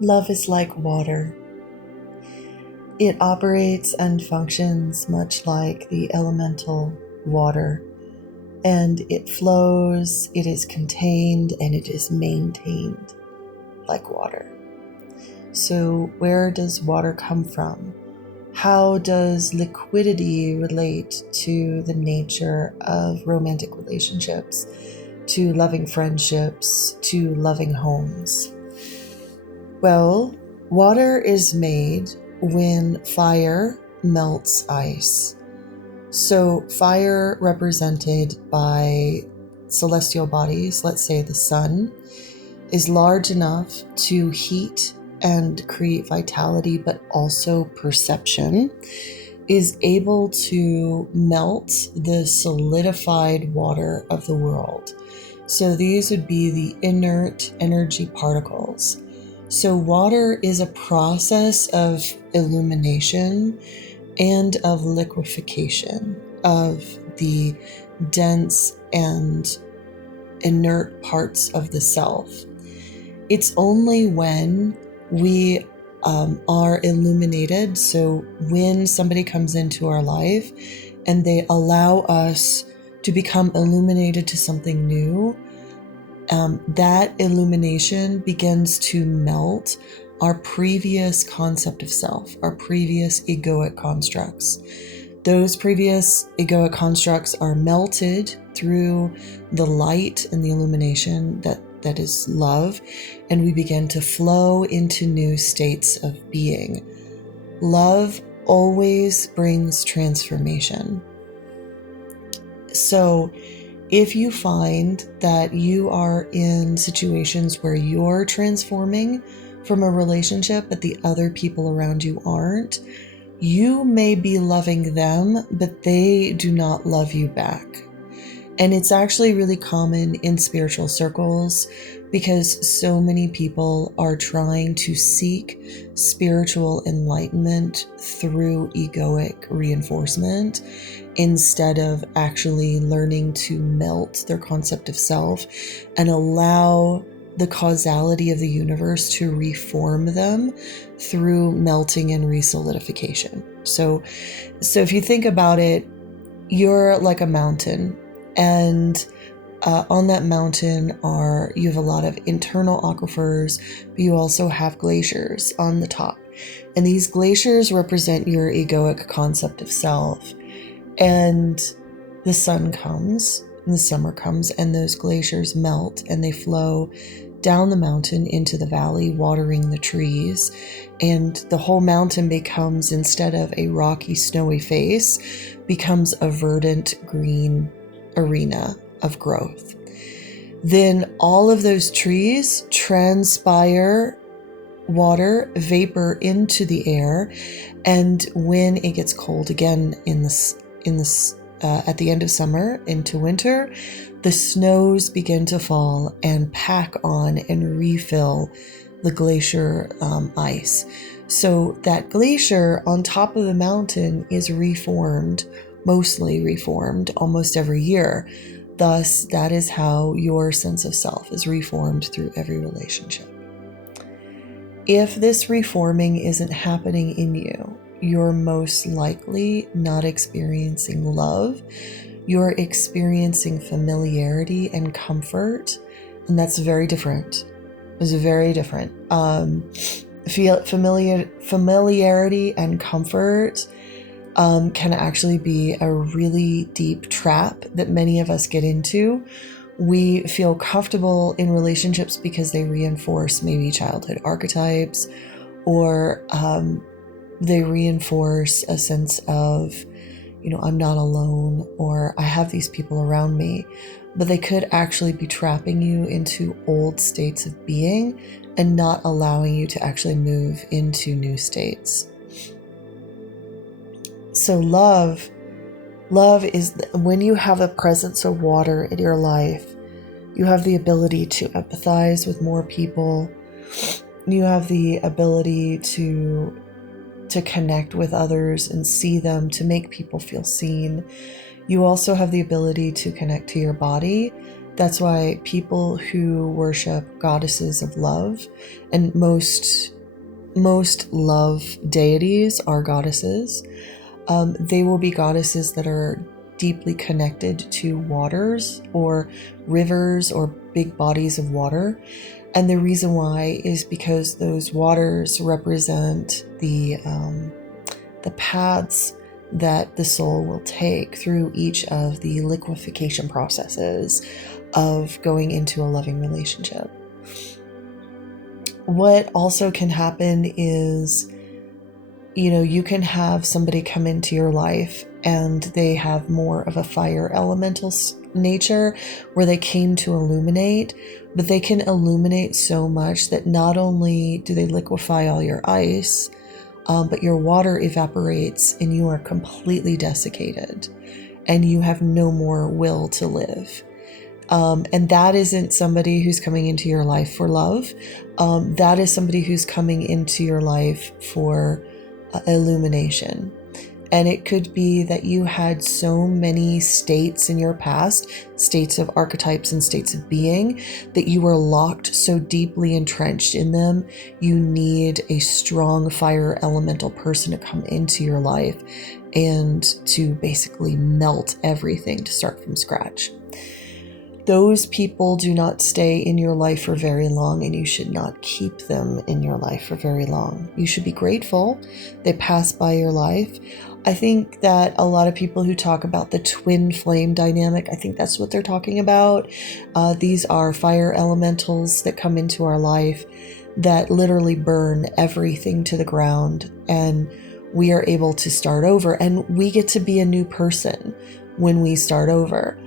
Love is like water. It operates and functions much like the elemental water, and it flows, it is contained, and it is maintained like water. So, where does water come from? How does liquidity relate to the nature of romantic relationships, to loving friendships, to loving homes? Well, water is made when fire melts ice. So fire represented by celestial bodies, let's say the sun, is large enough to heat and create vitality, but also perception, is able to melt the solidified water of the world. So these would be the inert energy particles. So water is a process of illumination and of liquefaction of the dense and inert parts of the self. It's only when we are illuminated, so when somebody comes into our life and they allow us to become illuminated to something new, that illumination begins to melt our previous concept of self, our previous egoic constructs. Those previous egoic constructs are melted through the light and the illumination that is love, and we begin to flow into new states of being. Love always brings transformation. So if you find that you are in situations where you're transforming from a relationship, but the other people around you aren't, you may be loving them, but they do not love you back. And it's actually really common in spiritual circles because so many people are trying to seek spiritual enlightenment through egoic reinforcement instead of actually learning to melt their concept of self and allow the causality of the universe to reform them through melting and resolidification. So if you think about it, you're like a mountain, and on that mountain you have a lot of internal aquifers, but you also have glaciers on the top. And these glaciers represent your egoic concept of self. And the sun comes, and the summer comes, and those glaciers melt and they flow down the mountain into the valley, watering the trees. And the whole mountain becomes, instead of a rocky, snowy face, becomes a verdant green arena of growth. Then all of those trees transpire water vapor into the air, and when it gets cold again at the end of summer into winter, the snows begin to fall and pack on and refill the glacier ice. So that glacier on top of the mountain is mostly reformed almost every year. Thus, that is how your sense of self is reformed through every relationship. If this reforming isn't happening in you, you're most likely not experiencing love. You're experiencing familiarity and comfort, and that's very different. It's very different. Familiarity and comfort can actually be a really deep trap that many of us get into. We feel comfortable in relationships because they reinforce maybe childhood archetypes, or they reinforce a sense of, I'm not alone, or I have these people around me. But they could actually be trapping you into old states of being and not allowing you to actually move into new states. So love is when you have a presence of water in your life, you have the ability to empathize with more people. You have the ability to connect with others and see them, to make people feel seen. You also have the ability to connect to your body That's why people who worship goddesses of love, and most love deities are goddesses, they will be goddesses that are deeply connected to waters or rivers or big bodies of water. And the reason why is because those waters represent the paths that the soul will take through each of the liquefaction processes of going into a loving relationship. What also can happen is, you can have somebody come into your life and they have more of a fire elemental nature where they came to illuminate, but they can illuminate so much that not only do they liquefy all your ice, but your water evaporates and you are completely desiccated and you have no more will to live. And that isn't somebody who's coming into your life for love. That is somebody who's coming into your life for illumination. And it could be that you had so many states in your past, states of archetypes and states of being, that you were locked so deeply entrenched in them. You need a strong fire elemental person to come into your life and to basically melt everything to start from scratch. Those people do not stay in your life for very long, and you should not keep them in your life for very long. You should be grateful they pass by your life. I think that a lot of people who talk about the twin flame dynamic, I think that's what they're talking about. These are fire elementals that come into our life that literally burn everything to the ground, and we are able to start over, and we get to be a new person when we start over.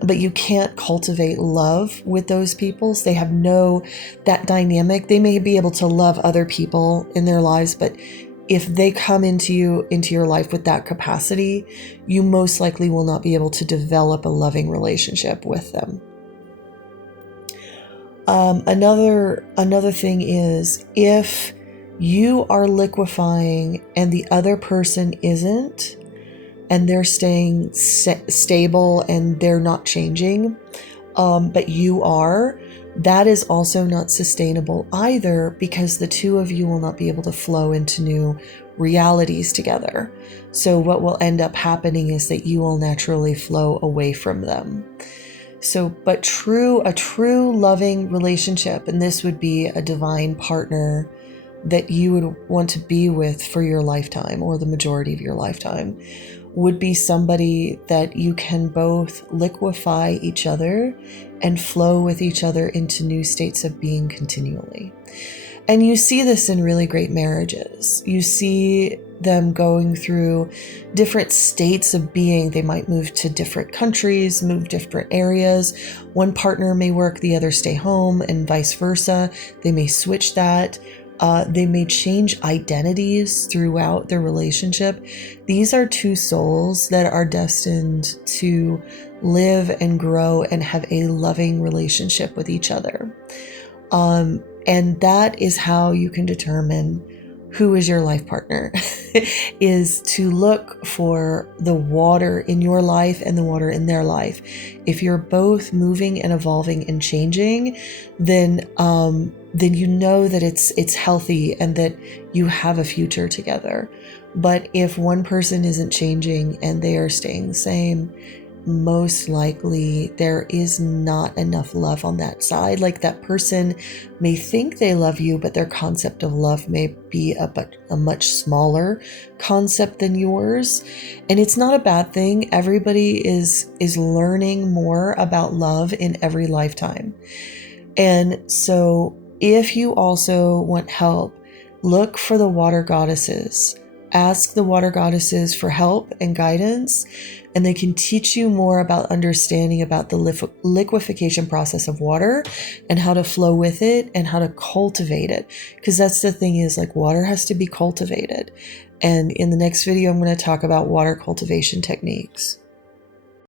But you can't cultivate love with those peoples. They have that dynamic. They may be able to love other people in their lives, but if they come into your life with that capacity, you most likely will not be able to develop a loving relationship with them. Another thing is, if you are liquefying and the other person isn't, and they're staying stable and they're not changing, but you are, that is also not sustainable either, because the two of you will not be able to flow into new realities together. So what will end up happening is that you will naturally flow away from them. So, but a true loving relationship, and this would be a divine partner that you would want to be with for your lifetime or the majority of your lifetime, would be somebody that you can both liquefy each other and flow with each other into new states of being continually. And you see this in really great marriages. You see them going through different states of being. They might move to different countries, move different areas. One partner may work, the other stay home, and vice versa. They may switch that. They may change identities throughout their relationship. These are two souls that are destined to live and grow and have a loving relationship with each other. And that is how you can determine who is your life partner, is to look for the water in your life and the water in their life. If you're both moving and evolving and changing, then you know that it's healthy and that you have a future together. But if one person isn't changing and they are staying the same, most likely there is not enough love on that side. Like, that person may think they love you, but their concept of love may be a much smaller concept than yours. And it's not a bad thing. Everybody is learning more about love in every lifetime. And so if you also want help, look for the water goddesses. Ask the water goddesses for help and guidance, and they can teach you more about understanding about the liquefaction process of water and how to flow with it and how to cultivate it. Because that's the thing, is like, water has to be cultivated. And in the next video, I'm going to talk about water cultivation techniques.